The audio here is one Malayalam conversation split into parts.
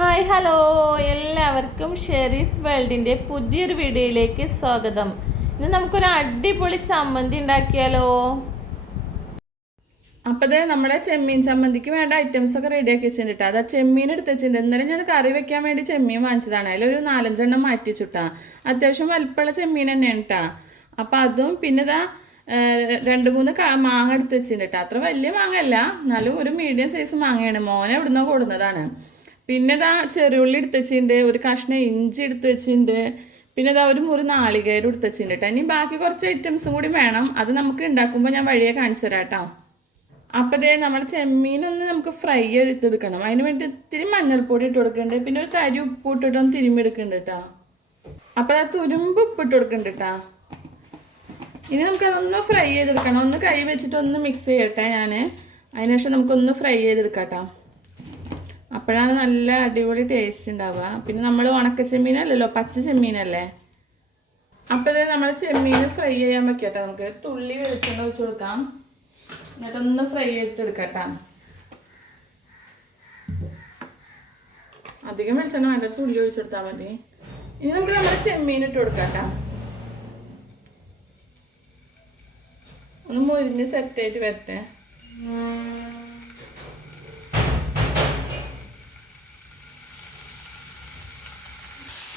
ഹായ് ഹലോ എല്ലാവർക്കും ഷെറീസ് വേൾഡിൻ്റെ പുതിയൊരു വീഡിയോയിലേക്ക് സ്വാഗതം. ഇന്ന് നമുക്കൊരു അടിപൊളി ചമ്മന്തി ഉണ്ടാക്കിയാലോ. അപ്പോൾ അത് നമ്മുടെ ചെമ്മീൻ ചമ്മന്തിക്ക് വേണ്ട ഐറ്റംസ് ഒക്കെ റെഡിയാക്കി വെച്ചിട്ടുണ്ട്. അത് ചെമ്മീൻ എടുത്ത് വെച്ചിട്ടുണ്ട്. ഇന്നലെ ഞാൻ കറി വെക്കാൻ വേണ്ടി ചെമ്മീൻ വാങ്ങിച്ചതാണ്. അതിലൊരു 4-5 മാറ്റി വെച്ചിട്ടാ. അത്യാവശ്യം വലിപ്പമുള്ള ചെമ്മീൻ തന്നെയാണ് കേട്ടോ. അപ്പോൾ അതും പിന്നെ ഇതാ 2-3 മാങ്ങ എടുത്ത് വെച്ചിട്ടുണ്ട്. അത്ര വലിയ മാങ്ങ അല്ല, എന്നാലും ഒരു മീഡിയം സൈസ് മാങ്ങയാണ്. മോനെ എവിടുന്നോ കൊടുന്നതാണ്. പിന്നെ ഇതാ ചെറിയുള്ളി എടുത്ത് വെച്ചിട്ടുണ്ട്, ഒരു കഷ്ണം ഇഞ്ചി എടുത്ത് വെച്ചിട്ടുണ്ട്, പിന്നെ ഇതാ ഒരു മുറി നാളികേരം എടുത്ത് വെച്ചിട്ടുണ്ട് കേട്ടോ. ഇനി ബാക്കി കുറച്ച് ഐറ്റംസും കൂടി വേണം. അത് നമുക്ക് ഉണ്ടാക്കുമ്പോൾ ഞാൻ വഴിയെ കാണിച്ചു തരാം കേട്ടോ. അപ്പോൾ ഇതേ നമ്മൾ ചെമ്മീനൊന്ന് നമുക്ക് ഫ്രൈ എടുത്തെടുക്കണം. അതിന് വേണ്ടി ഇത്തിരി മഞ്ഞൾപ്പൊടി ഇട്ട് കൊടുക്കുന്നുണ്ട്, പിന്നെ ഒരു തരി ഉപ്പ് ഇട്ടിട്ടൊന്ന് തിരുമ്മി എടുക്കുന്നുണ്ട് കേട്ടോ. അപ്പോൾ അത് തുരുമ്പ് ഉപ്പിട്ട് കൊടുക്കുന്നുണ്ട് കേട്ടോ. ഇനി നമുക്കതൊന്ന് ഫ്രൈ ചെയ്തെടുക്കണം. ഒന്ന് കൈ വെച്ചിട്ട് ഒന്ന് മിക്സ് ചെയ്യട്ടെ ഞാൻ. അതിനുശേഷം നമുക്കൊന്ന് ഫ്രൈ ചെയ്തെടുക്കാം കേട്ടോ. അപ്പോഴാണ് നല്ല അടിപൊളി ടേസ്റ്റ് ഉണ്ടാവുക. പിന്നെ നമ്മൾ ഉണക്ക ചെമ്മീനല്ലല്ലോ, പച്ച ചെമ്മീനല്ലേ. അപ്പോൾ ഇത് നമ്മൾ ചെമ്മീൻ ഫ്രൈ ചെയ്യാൻ വെക്കട്ടെ. നമുക്ക് തുള്ളി വെളിച്ചെണ്ണ ഒഴിച്ച് കൊടുക്കാം, എന്നിട്ടൊന്ന് ഫ്രൈ ചെയ്തെടുക്കട്ടോ. അധികം വെളിച്ചെണ്ണ വേണ്ട, തുള്ളി ഒഴിച്ച് കൊടുത്താൽ മതി. ഇനി നമുക്ക് നമ്മുടെ ചെമ്മീൻ ഇട്ട് കൊടുക്കട്ടോ. ഒന്ന് മൊരിഞ്ഞ് സെറ്റായിട്ട് വരട്ടെ.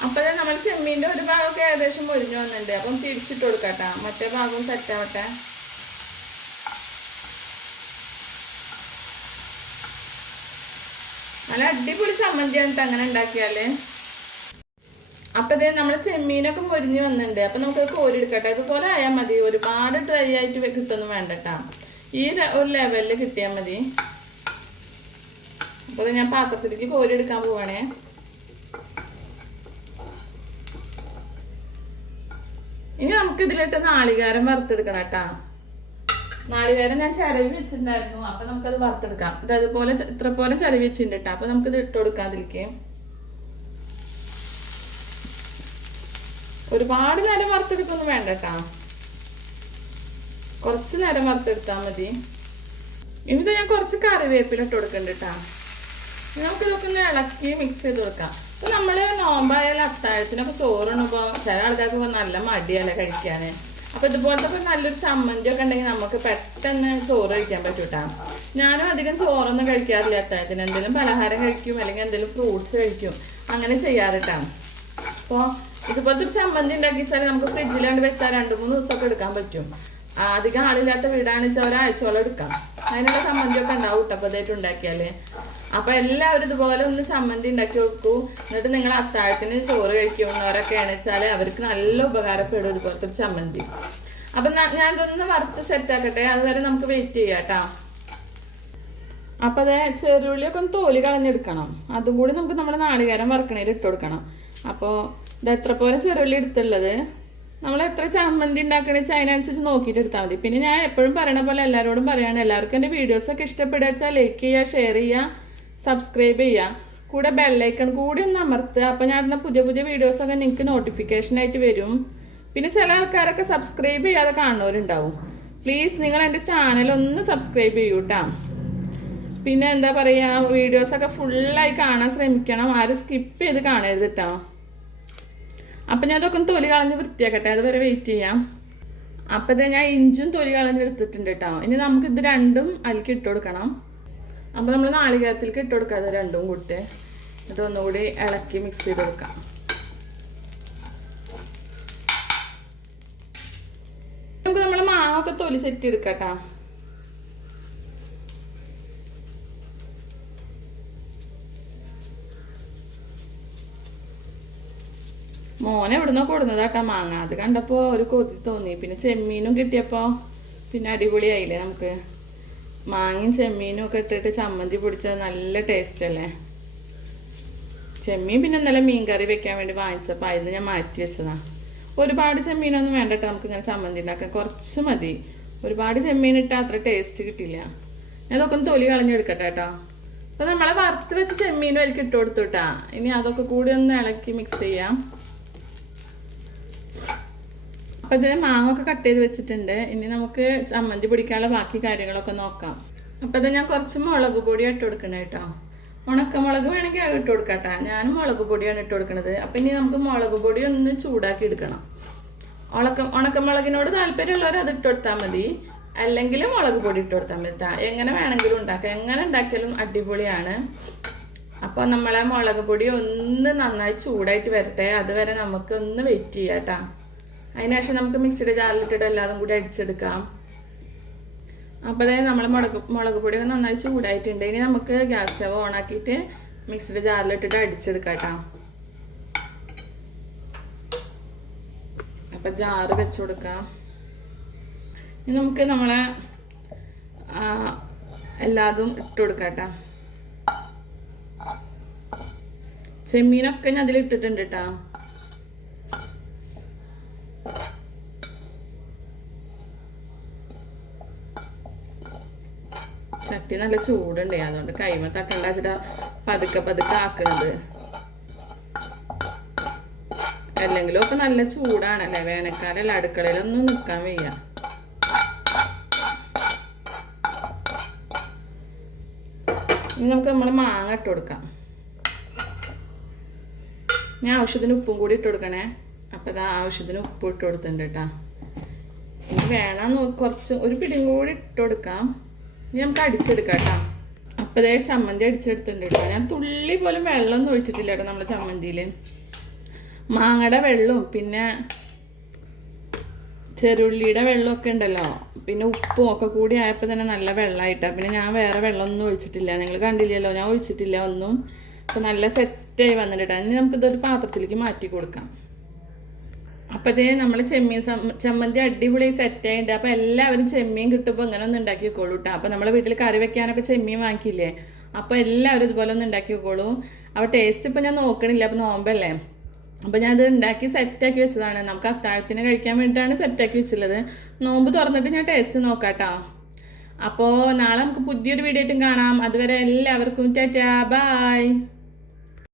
അപ്പോൾ നമ്മൾ ചെമ്മീൻ്റെ ഒരു ഭാഗമൊക്കെ ഏകദേശം മൊരിഞ്ഞു വന്നിട്ടുണ്ട്. അപ്പം തിരിച്ചിട്ട് കൊടുക്കട്ടോ, മറ്റേ ഭാഗവും സെറ്റാവട്ടെ. നല്ല അടിപൊളി ചമ്മന്തിയാണ് കേട്ടോ അങ്ങനെ ഉണ്ടാക്കിയാൽ. അപ്പോൾ ഇതേ നമ്മൾ ചെമ്മീനൊക്കെ മൊരിഞ്ഞ് വന്നിട്ടുണ്ട്. അപ്പം നമുക്ക് കോരി എടുക്കട്ടെ. അതുപോലെ ആയാൽ മതി, ഒരുപാട് ഡ്രൈ ആയിട്ട് കിട്ടുമൊന്നും വേണ്ട കേട്ടോ. ഈ ഒരു ലെവലിൽ കിട്ടിയാൽ മതി. അപ്പോൾ ഞാൻ പാത്രത്തിലേക്ക് കോരി എടുക്കാൻ പോവാണേ. ഇനി നമുക്ക് ഇതിലിട്ട് നാളികേരം വറുത്തെടുക്കണം കേട്ടോ. നാളികേരം ഞാൻ ചിരവി വെച്ചിട്ടുണ്ടായിരുന്നു, അപ്പൊ നമുക്കത് വറുത്തെടുക്കാം. ഇത് അതുപോലെ ഇത്ര പോലെ ചിരവി വെച്ചിട്ടുണ്ട് കേട്ടോ. അപ്പൊ നമുക്കിത് ഇട്ട് കൊടുക്കാം അതിലേക്ക്. ഒരുപാട് നേരം വറുത്തെടുക്കൊന്നും വേണ്ട കേട്ടോ, കുറച്ച് നേരം വറുത്തെടുത്താൽ മതി. ഇനിത് ഞാൻ കുറച്ച് കറിവേപ്പില ഇട്ട് കൊടുക്കുന്നുണ്ട് കേട്ടോ. നമുക്കിതൊക്കെ ഒന്ന് ഇളക്കി മിക്സ് ചെയ്ത് കൊടുക്കാം. അപ്പോൾ നമ്മൾ നോമ്പായാലും അത്താഴത്തിനൊക്കെ ചോറുണ്ണുമ്പോൾ ചില ആൾക്കാർക്ക് നല്ല മടിയല്ലേ കഴിക്കാൻ. അപ്പോൾ ഇതുപോലത്തെ നല്ലൊരു ചമ്മന്തിയൊക്കെ ഉണ്ടെങ്കിൽ നമുക്ക് പെട്ടെന്ന് ചോറ് കഴിക്കാൻ പറ്റും കേട്ടോ. ഞാനും അധികം ചോറൊന്നും കഴിക്കാറില്ല അത്താഴത്തിന്. എന്തെങ്കിലും പലഹാരം കഴിക്കും, അല്ലെങ്കിൽ എന്തെങ്കിലും ഫ്രൂട്ട്സ് കഴിക്കും, അങ്ങനെ ചെയ്യാറിട്ടാ. അപ്പോൾ ഇതുപോലത്തെ ഒരു ചമ്മന്തി ഉണ്ടാക്കി വെച്ചാൽ നമുക്ക് ഫ്രിഡ്ജിലാണ്ട് വെച്ചാൽ 2-3 ദിവസമൊക്കെ എടുക്കാൻ പറ്റും. അധികം ആളില്ലാത്ത വീടാണെന്ന് വെച്ചാൽ ഒരാഴ്ചയോളം എടുക്കാം. അതിനുള്ള ചമ്മന്തിയൊക്കെ ഉണ്ടാവും കേട്ടോ അപ്പോൾ ഇതായിട്ട് ഉണ്ടാക്കിയാൽ. അപ്പോൾ എല്ലാവരും ഇതുപോലെ ഒന്ന് ചമ്മന്തി ഉണ്ടാക്കി വെക്കൂ. എന്നിട്ട് നിങ്ങൾ അത്താഴത്തിന് ചോറ് കഴിക്കുന്നവരൊക്കെയാണ് വെച്ചാൽ അവർക്ക് നല്ല ഉപകാരപ്പെടും ഇതുപോലത്തെ ഒരു ചമ്മന്തി. അപ്പം ഞാനിതൊന്ന് വറുത്ത് സെറ്റാക്കട്ടെ, അതുവരെ നമുക്ക് വെയിറ്റ് ചെയ്യാം കേട്ടോ. അപ്പോൾ അതേ ചെറുള്ളിയൊക്കെ ഒന്ന് തോലി കളഞ്ഞെടുക്കണം. അതും കൂടി നമുക്ക് നമ്മുടെ നാളികേരം വറുക്കണേൽ ഇട്ട് കൊടുക്കണം. അപ്പോൾ ഇത് എത്ര പോലെ ചെറുള്ളി എടുത്തുള്ളത്, നമ്മൾ എത്ര ചമ്മന്തി ഉണ്ടാക്കണമെന്ന് വെച്ചാൽ അതിനനുസരിച്ച് നോക്കിയിട്ട് എടുത്താൽ മതി. പിന്നെ ഞാൻ എപ്പോഴും പറയണ പോലെ എല്ലാവരോടും പറയാണ്, എല്ലാവർക്കും എൻ്റെ വീഡിയോസൊക്കെ ഇഷ്ടപ്പെടുക വെച്ചാൽ ലൈക്ക് ചെയ്യുക, ഷെയർ ചെയ്യുക, സബ്സ്ക്രൈബ് ചെയ്യുക, കൂടെ ബെല്ലൈക്കൺ കൂടി ഒന്ന് അമർത്തുക. അപ്പോൾ ഞാൻ ഇടുന്ന പുതിയ പുതിയ വീഡിയോസൊക്കെ നിങ്ങൾക്ക് നോട്ടിഫിക്കേഷനായിട്ട് വരും. പിന്നെ ചില ആൾക്കാരൊക്കെ സബ്സ്ക്രൈബ് ചെയ്യാതെ കാണുന്നവരുണ്ടാവും. പ്ലീസ് നിങ്ങൾ എൻ്റെ ചാനലൊന്ന് സബ്സ്ക്രൈബ് ചെയ്യൂ കേട്ടോ. പിന്നെ എന്താ പറയുക, വീഡിയോസൊക്കെ ഫുള്ളായി കാണാൻ ശ്രമിക്കണം, ആരും സ്കിപ്പ് ചെയ്ത് കാണരുത് കേട്ടോ. അപ്പം ഞാൻ അതൊക്കെ ഒന്ന് തൊലി കളഞ്ഞ് വൃത്തിയാക്കട്ടെ, അതുവരെ വെയിറ്റ് ചെയ്യാം. അപ്പം ഇത് ഞാൻ ഇഞ്ചും തൊലി കളഞ്ഞെടുത്തിട്ടുണ്ട് കേട്ടോ. ഇനി നമുക്ക് ഇത് രണ്ടും അതിലേക്ക് ഇട്ട് കൊടുക്കണം. അപ്പോൾ നമ്മൾ നാളികേരത്തിലേക്ക് ഇട്ട് കൊടുക്കാം അത് രണ്ടും കൂട്ടി. ഇതൊന്നുകൂടി ഇളക്കി മിക്സ് ചെയ്ത് കൊടുക്കാം. നമുക്ക് നമ്മൾ മാങ്ങ ഒക്കെ തൊലി ചെത്തി എടുക്കാം കേട്ടോ. മോനെ എവിടുന്നോ കൊടുന്നതാട്ടാ മാങ്ങ. അത് കണ്ടപ്പോൾ ഒരു കൊതി തോന്നി. പിന്നെ ചെമ്മീനും കിട്ടിയപ്പോൾ പിന്നെ അടിപൊളിയായില്ലേ. നമുക്ക് മാങ്ങയും ചെമ്മീനും ഒക്കെ ഇട്ടിട്ട് ചമ്മന്തി പൊടിച്ചാൽ നല്ല ടേസ്റ്റ് അല്ലേ. ചെമ്മീൻ പിന്നെ ഇന്നലെ മീൻ കറി വെക്കാൻ വേണ്ടി വാങ്ങിച്ചപ്പോൾ അതിന് ഞാൻ മാറ്റി വെച്ചതാണ്. ഒരുപാട് ചെമ്മീനൊന്നും വേണ്ട കേട്ടോ, നമുക്ക് ഇങ്ങനെ ചമ്മന്തി ഉണ്ടാക്കാൻ കുറച്ച് മതി. ഒരുപാട് ചെമ്മീൻ ഇട്ടാൽ അത്ര ടേസ്റ്റ് കിട്ടില്ല. ഞാൻ അതൊക്കെ ഒന്ന് തൊലി കളഞ്ഞെടുക്കട്ടെ കേട്ടോ. അപ്പോൾ നമ്മളെ വറുത്ത് വെച്ച് ചെമ്മീനും അതിലേക്ക് ഇട്ട് കൊടുത്തു കേട്ടോ. ഇനി അതൊക്കെ കൂടി ഒന്ന് ഇളക്കി മിക്സ് ചെയ്യാം. അപ്പോൾ ഇതിന് മാങ്ങ ഒക്കെ കട്ട് ചെയ്ത് വെച്ചിട്ടുണ്ട്. ഇനി നമുക്ക് ചമ്മന്തി പൊടിക്കാനുള്ള ബാക്കി കാര്യങ്ങളൊക്കെ നോക്കാം. അപ്പോൾ ഇത് ഞാൻ കുറച്ച് മുളക് പൊടി ഇട്ട് കൊടുക്കണം കേട്ടോ. ഉണക്കമുളക് വേണമെങ്കിൽ അത് ഇട്ട് കൊടുക്കാട്ടാ. ഞാൻ മുളക് പൊടിയാണ് ഇട്ട് കൊടുക്കുന്നത്. അപ്പം ഇനി നമുക്ക് മുളക് പൊടി ഒന്ന് ചൂടാക്കി എടുക്കണം. ഉണക്കമുളകിനോട് താല്പര്യമുള്ളവർ അത് ഇട്ട് കൊടുത്താൽ മതി, അല്ലെങ്കിൽ മുളക് പൊടി ഇട്ട് കൊടുത്താൽ മതി കേട്ടോ. എങ്ങനെ വേണമെങ്കിലും ഉണ്ടാക്കാം, എങ്ങനെ ഉണ്ടാക്കിയാലും അടിപൊളിയാണ്. അപ്പോൾ നമ്മളെ മുളക് പൊടി ഒന്ന് നന്നായി ചൂടായിട്ട് വരട്ടെ, അതുവരെ നമുക്ക് ഒന്ന് വെയിറ്റ് ചെയ്യാം കേട്ടോ. അതിനുശേഷം നമുക്ക് മിക്സിയുടെ ജാറിലിട്ടിട്ട് എല്ലാതും കൂടി അടിച്ചെടുക്കാം. അപ്പോൾ അതായത് നമ്മൾ മുളക് പൊടിയൊക്കെ നന്നായി ചൂടായിട്ടുണ്ട്. ഇനി നമുക്ക് ഗ്യാസ് സ്റ്റവ് ഓൺ ആക്കിയിട്ട് മിക്സിയുടെ ജാറിലിട്ടിട്ട് അടിച്ചെടുക്കാം കേട്ടോ. അപ്പം ജാറ് വെച്ച് കൊടുക്കാം. ഇനി നമുക്ക് നമ്മളെ എല്ലാതും ഇട്ട് കൊടുക്കാം കേട്ടോ. ചെമ്മീനൊക്കെ ഞാൻ അതിലിട്ടിട്ടുണ്ട് കേട്ടോ. ചട്ടി നല്ല ചൂടുണ്ട്, അതുകൊണ്ട് കൈമ തട്ടണ്ട വെച്ചിട്ടാ പതുക്കെ പതുക്കെ ആക്കണത്. അല്ലെങ്കിലും ഒക്കെ നല്ല ചൂടാണല്ലേ, വേനൽക്കാലല്ല, അടുക്കളയിലൊന്നും നിൽക്കാൻ വയ്യ. ഇനി നമുക്ക് നമ്മളെ മാങ്ങ ഇട്ട് കൊടുക്കാം. ഞാൻ ആവശ്യത്തിന് ഉപ്പും കൂടി ഇട്ട് കൊടുക്കണേ. അപ്പം ഇത് ആവശ്യത്തിന് ഉപ്പ് ഇട്ട് കൊടുത്തിട്ടുണ്ട് കേട്ടോ. ഇനി വേണം കുറച്ച് ഒരു പിടിയും കൂടി ഇട്ട് കൊടുക്കാം. ഇനി നമുക്ക് അടിച്ചെടുക്കാം കേട്ടോ. അപ്പം ഇതേ ചമ്മന്തി അടിച്ചെടുത്തിട്ടുണ്ട് കേട്ടോ. ഞാൻ തുള്ളി പോലും വെള്ളമൊന്നും ഒഴിച്ചിട്ടില്ല കേട്ടോ നമ്മുടെ ചമ്മന്തിയിൽ. മാങ്ങയുടെ വെള്ളവും പിന്നെ ചെറുള്ളിയുടെ വെള്ളമൊക്കെ ഉണ്ടല്ലോ, പിന്നെ ഉപ്പും ഒക്കെ കൂടി ആയപ്പോൾ തന്നെ നല്ല വെള്ളമായിട്ടാണ്. പിന്നെ ഞാൻ വേറെ വെള്ളമൊന്നും ഒഴിച്ചിട്ടില്ല, നിങ്ങൾ കണ്ടില്ലല്ലോ, ഞാൻ ഒഴിച്ചിട്ടില്ല ഒന്നും. അപ്പോൾ നല്ല സെറ്റായി വന്നിട്ടാ. ഇനി നമുക്കിതൊരു പാത്രത്തിലേക്ക് മാറ്റി കൊടുക്കാം. അപ്പോൾ ഇതേ നമ്മൾ ചെമ്മീൻ ചമ്മന്തി അടിപൊളി സെറ്റായിട്ടുണ്ട്. അപ്പോൾ എല്ലാവരും ചെമ്മീൻ കിട്ടുമ്പോൾ ഇങ്ങനെ ഒന്ന് ഉണ്ടാക്കി വെക്കോളൂ കേട്ടോ. അപ്പോൾ നമ്മളെ വീട്ടിൽ കറി വെക്കാനൊക്കെ ചെമ്മീൻ വാങ്ങിക്കില്ലേ, അപ്പോൾ എല്ലാവരും ഇതുപോലെ ഒന്ന് ഉണ്ടാക്കി വെക്കോളൂ. അപ്പോൾ ടേസ്റ്റ് ഇപ്പോൾ ഞാൻ നോക്കണില്ല, അപ്പോൾ നോമ്പല്ലേ. അപ്പോൾ ഞാനത് ഉണ്ടാക്കി സെറ്റാക്കി വെച്ചതാണ്. നമുക്ക് അത്താഴത്തിന് കഴിക്കാൻ വേണ്ടിയിട്ടാണ് സെറ്റാക്കി വെച്ചുള്ളത്. നോമ്പ് തുറന്നിട്ട് ഞാൻ ടേസ്റ്റ് നോക്കാം കേട്ടോ. അപ്പോൾ നാളെ നമുക്ക് പുതിയൊരു വീഡിയോ ആയിട്ടും കാണാം. അതുവരെ എല്ലാവർക്കും ടാറ്റാ, ബൈ.